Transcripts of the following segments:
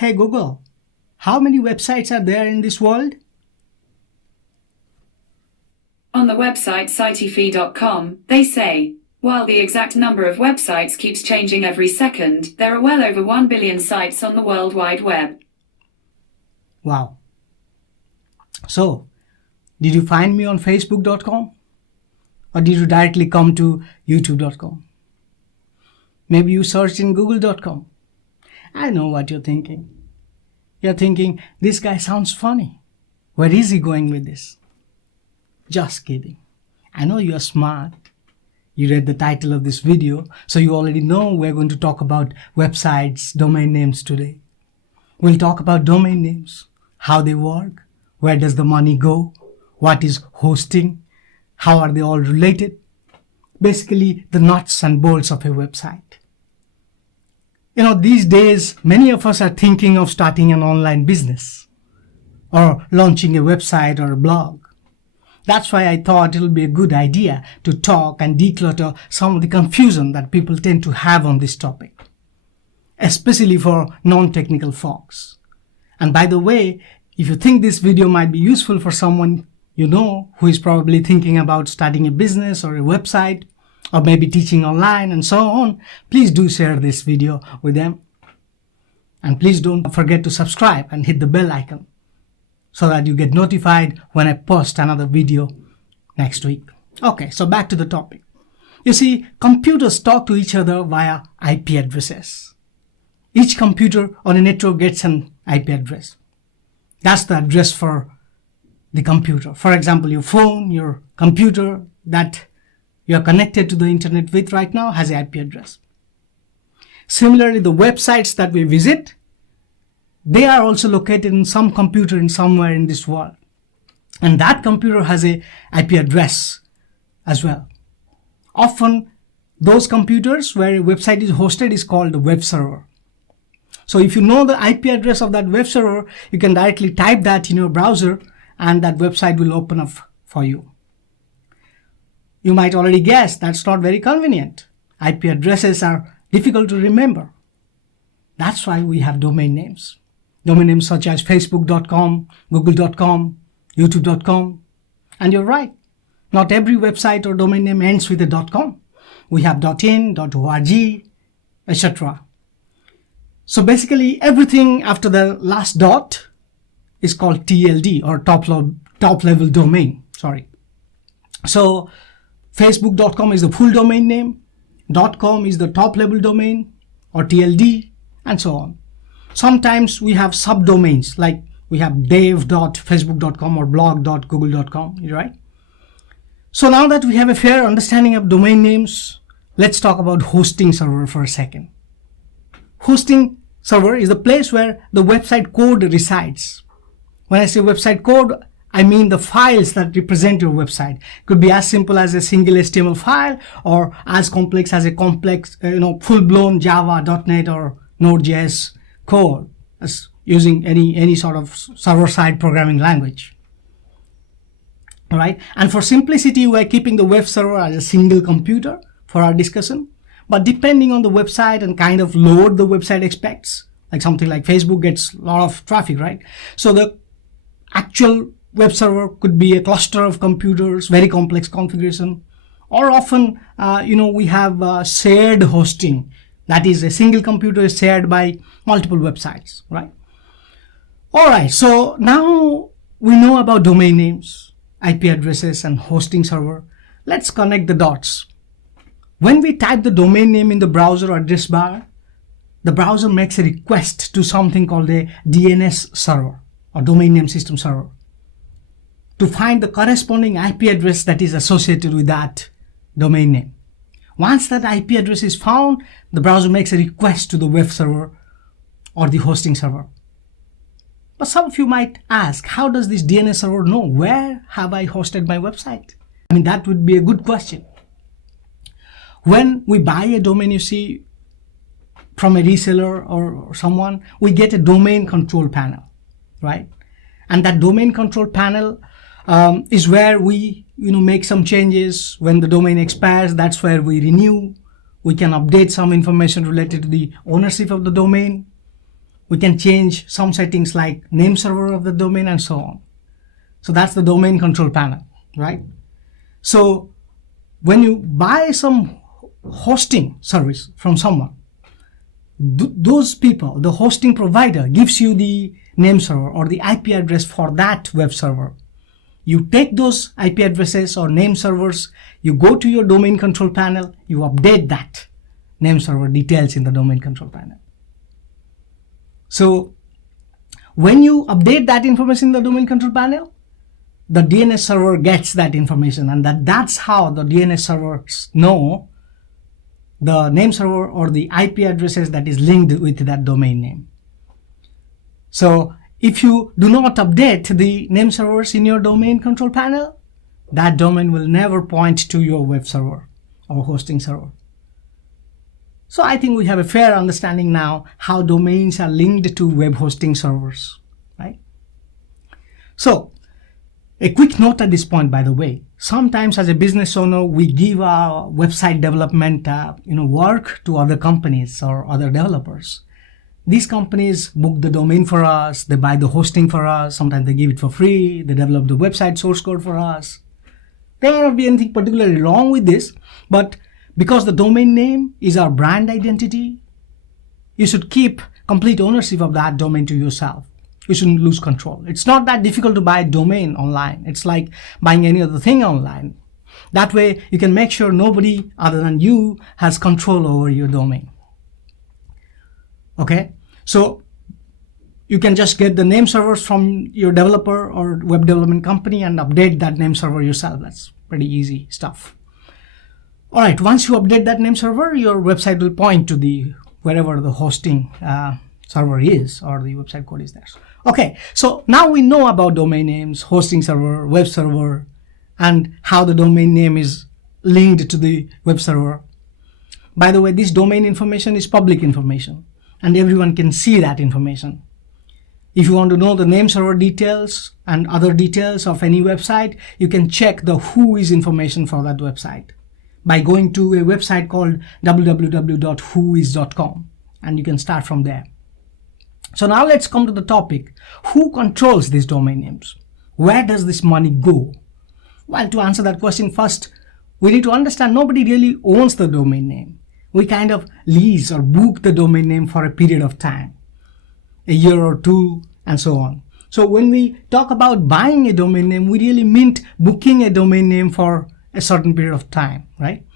Hey Google, how many websites are there in this world? On the website Sitefy.com, they say, while the exact number of websites keeps changing every second, there are well over 1 billion sites on the World Wide Web. Wow. So, did you find me on Facebook.com? Or did you directly come to YouTube.com? Maybe you searched in Google.com. I know what you're thinking. You're thinking, this guy sounds funny. Where is he going with this? Just kidding. I know you're smart. You read the title of this video, so you already know we're going to talk about websites, domain names today. We'll talk about domain names, how they work, where does the money go, what is hosting, how are they all related. Basically, the nuts and bolts of a website. These days, many of us are thinking of starting an online business or launching a website or a blog. That's why I thought it'll be a good idea to talk and declutter some of the confusion that people tend to have on this topic, especially for non-technical folks. And by the way, if you think this video might be useful for someone you know who is probably thinking about starting a business or a website, or maybe teaching online and so on, please do share this video with them. And please don't forget to subscribe and hit the bell icon so that you get notified when I post another video next week. Okay, so back to the topic. You see, computers talk to each other via IP addresses. Each computer on a network gets an IP address. That's the address for the computer. For example, your phone, your computer that you are connected to the internet with right now has an IP address. Similarly, the websites that we visit, they are also located in some computer in somewhere in this world. And that computer has an IP address as well. Often, those computers where a website is hosted is called the web server. So if you know the IP address of that web server, you can directly type that in your browser and that website will open up for you. You might already guess that's not very convenient. IP addresses are difficult to remember. That's why we have domain names. Domain names such as Facebook.com, Google.com, YouTube.com. And you're right, not every website or domain name ends with a .com. We have .in, .org, etc. So basically everything after the last dot is called TLD or top level domain. So Facebook.com is the full domain name, .com is the top level domain or TLD, and so on. Sometimes we have subdomains like we have dev.facebook.com or blog.google.com, right? So now that we have a fair understanding of domain names, let's talk about hosting server for a second. Hosting server is the place where the website code resides. When I say website code, I mean the files that represent your website. It could be as simple as a single HTML file or as complex as a complex, full-blown Java, .NET or Node.js code as using any sort of server-side programming language. All right. And for simplicity, we're keeping the web server as a single computer for our discussion. But depending on the website and kind of load the website expects, like something like Facebook gets a lot of traffic, right? So the actual web server could be a cluster of computers, very complex configuration, or often, we have shared hosting. That is, a single computer is shared by multiple websites, right? All right, so now we know about domain names, IP addresses, and hosting server. Let's connect the dots. When we type the domain name in the browser address bar, the browser makes a request to something called a DNS server or domain name system server to find the corresponding IP address that is associated with that domain name. Once that IP address is found, the browser makes a request to the web server or the hosting server. But some of you might ask, how does this DNS server know where have I hosted my website? I mean, that would be a good question. When we buy a domain, you see, from a reseller or someone, we get a domain control panel, right? And that domain control panel is where we make some changes. When the domain expires, that's where we renew. We can update some information related to the ownership of the domain. We can change some settings like name server of the domain and so on. So that's the domain control panel, right? So when you buy some hosting service from someone, those people, the hosting provider gives you the name server or the IP address for that web server. You take those IP addresses or name servers, you go to your domain control panel, you update that name server details in the domain control panel. So when you update that information in the domain control panel, the DNS server gets that information, and that's how the DNS servers know the name server or the IP addresses that is linked with that domain name. So if you do not update the name servers in your domain control panel, that domain will never point to your web server or hosting server. So I think we have a fair understanding now how domains are linked to web hosting servers, right? So a quick note at this point, by the way, sometimes as a business owner, we give our website development work to other companies or other developers. These companies book the domain for us, they buy the hosting for us, sometimes they give it for free, they develop the website source code for us. There may not be anything particularly wrong with this, but because the domain name is our brand identity, you should keep complete ownership of that domain to yourself. You shouldn't lose control. It's not that difficult to buy a domain online. It's like buying any other thing online. That way you can make sure nobody other than you has control over your domain. Okay, so you can just get the name servers from your developer or web development company and update that name server yourself. That's pretty easy stuff. All right, once you update that name server, your website will point to the wherever the hosting server is or the website code is there. Okay, so now we know about domain names, hosting server, web server, and how the domain name is linked to the web server. By the way, this domain information is public information, and everyone can see that information. If you want to know the name server details and other details of any website, you can check the whois information for that website by going to a website called www.whois.com, and you can start from there. So now let's come to the topic. Who controls these domain names? Where does this money go? Well, to answer that question, first, we need to understand nobody really owns the domain name. We kind of lease or book the domain name for a period of time, a year or two, and so on. So when we talk about buying a domain name, we really mean booking a domain name for a certain period of time, right?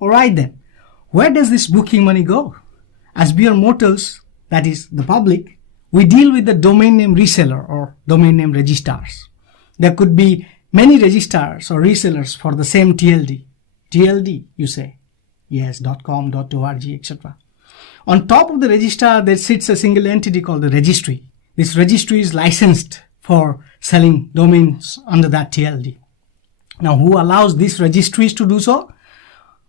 All right then, where does this booking money go? As mere mortals, that is the public, we deal with the domain name reseller or domain name registrars. There could be many registrars or resellers for the same TLD. TLD, you say? Yes, .com, .org, etc. On top of the registrar, there sits a single entity called the registry. This registry is licensed for selling domains under that TLD. Now, who allows these registries to do so?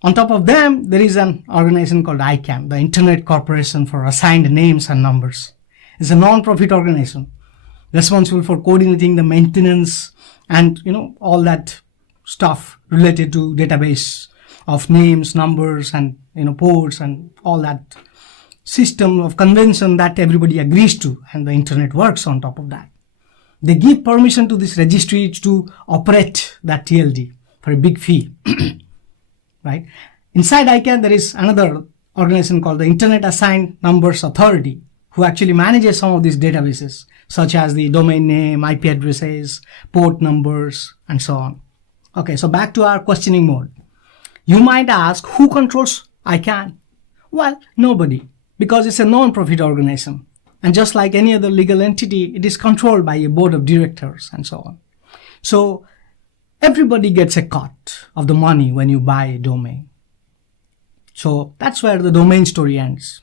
On top of them, there is an organization called ICANN, the Internet Corporation for Assigned Names and Numbers. It's a non-profit organization responsible for coordinating the maintenance and all that stuff related to database of names, numbers, and ports and all that system of convention that everybody agrees to, and the internet works on top of that. They give permission to this registry to operate that TLD for a big fee. Right? Inside ICANN, there is another organization called the Internet Assigned Numbers Authority, who actually manages some of these databases, such as the domain name, IP addresses, port numbers, and so on. Okay, so back to our questioning mode. You might ask, who controls ICANN? Well, nobody, because it's a non-profit organization. And just like any other legal entity, it is controlled by a board of directors and so on. So everybody gets a cut of the money when you buy a domain. So that's where the domain story ends.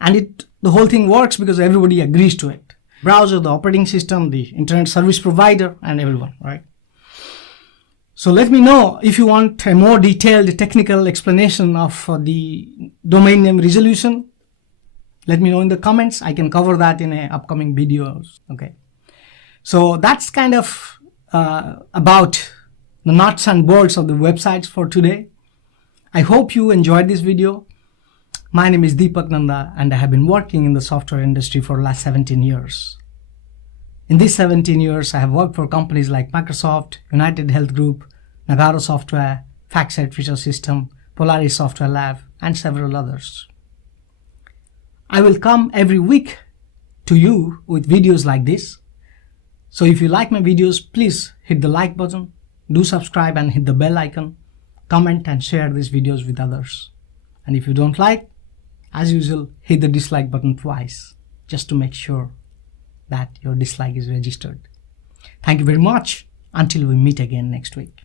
And the whole thing works because everybody agrees to it. Browser, the operating system, the internet service provider, and everyone, right? So let me know if you want a more detailed technical explanation of the domain name resolution. Let me know in the comments. I can cover that in an upcoming videos. Okay. So that's kind of about the nuts and bolts of the websites for today. I hope you enjoyed this video. My name is Deepak Nanda and I have been working in the software industry for the last 17 years. In these 17 years, I have worked for companies like Microsoft, United Health Group, Nagarro Software, FactSet Future System, Polaris Software Lab, and several others. I will come every week to you with videos like this. So if you like my videos, please hit the like button, do subscribe and hit the bell icon, comment and share these videos with others. And if you don't like, as usual, hit the dislike button twice, just to make sure that your dislike is registered. Thank you very much. Until we meet again next week.